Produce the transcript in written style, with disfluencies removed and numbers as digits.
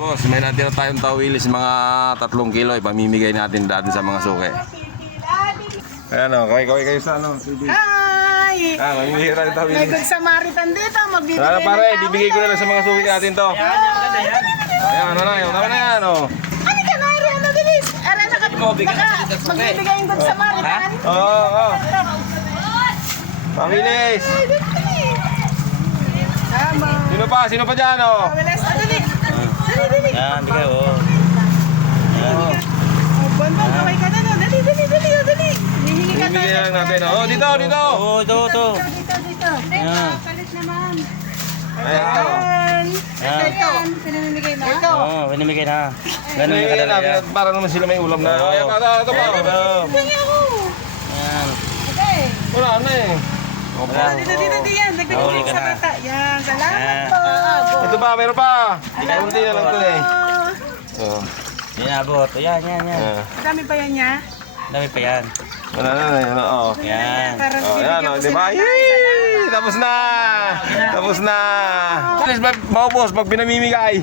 Boss, may natira tayong tawilis, mga 3 kilo. Ipamimigay natin dati sa mga suki. Ayan o, kaway kayo sa ano. Hi! Mamimigay tayo May tawilis. good Samaritan dito. Magbibigay Sana ng pare, tawil. bibigay ko na lang sa mga suki natin to. Ayan, ano na yun? Tama na yan o. Ano ka na? Ano bilis? Ara, magbibigay yung good Samaritan. Oo. Tawilis. Ay, dali. Tama. Sino pa dyan o? Tawilis. Dali. Dali. Yan, bigay oh. Yan. Oh, Bonbon, kaway ka na no. Dali. Hihingi ka Bibigay lang natin o. Oh, dito. Oo, ito. Dito. Yan. Palit naman. Ayan. Yan. Ito. Pinamimigay na? Ito. Oo, binimigay na. Ganun yung Bibigay kadali natin yan. para naman sila may ulam na. Ayan, ito pa. Hingi ako. Yan. Okay. Wala na eh. Dito yan. Nahuli Nagbibigay ka sa na. bata. Yan. Salamat Yan. po. Ito pa, meron pa. Kunti na lang ito eh. So, Inabot. Yan. Dami pa yan niya. Dami pa yan. wala na yan. Oo. Yan. Parang Oh, bibigyan yan, ko di ba? sila. Yay! Tapos na! Please, maubos pag pinamimigay.